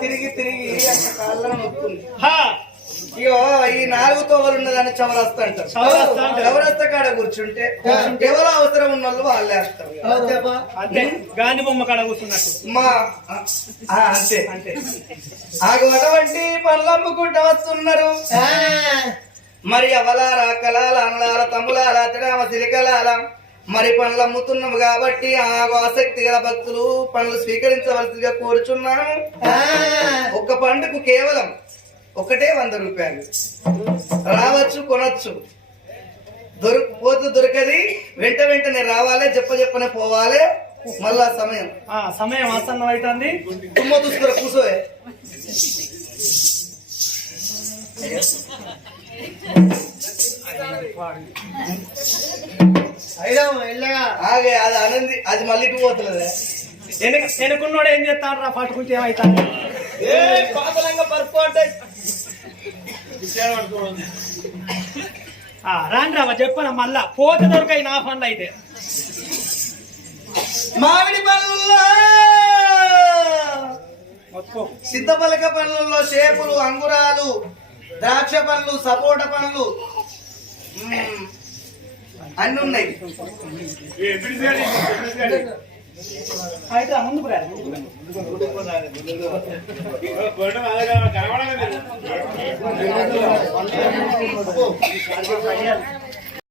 తిరిగి తిరిగి కాళ్ళ నొప్పుంది. ఇగో ఈ 4 తోవలు ఉన్నదాన్ని చౌరస్తా అంటారు. చౌరస్తా కాడ కూర్చుంటే ఎవరో అవసరం ఉన్న వాళ్ళు వాళ్ళే వస్తారు. అంతే గాంధీ బొమ్మ కాడ కూర్చున్నట్టు అంతే అంతే. అటువంటి పనులు అమ్ముకుంటూ వస్తున్నారు. మరి అవలారా కలాల అనలాల తమ్ములాల తిరామ సిలికలాల మరి పనులు అమ్ముతున్నాము కాబట్టి ఆసక్తి గల భక్తులు పనులు స్వీకరించవలసిగా కోరుచున్నాము. ఒక్క పండుకు కేవలం ఒకటే 100 రూపాయలు. రావచ్చు, కొనొచ్చు, పోతు దొరకది. వెంటనే రావాలి, చెప్పనే పోవాలి. మళ్ళా సమయం ఆసన్నం అవుతుంది. తుమ్మ చూసుకురా, కూర్చోవే. ఆగే అది అనంది, అది మళ్ళీ పోతున్నదే. వెనుకున్నోడు ఏం చేస్తాడు రా, పట్టుకుంటే ఏమైతాడు? పాపలంగా పరుపు అంటే రాని రావా చెప్పనా, మళ్ళా పోత దొరకాయి నా ఫండ్ అయితే. మామిడి పళ్ళల్లో సిద్ధపలక పళ్ళల్లో షేపులు, అంగురాలు, ద్రాక్ష పండ్లు, సపోట పండ్లు అన్ని ఉన్నాయి. అయితే ముందుకు రా.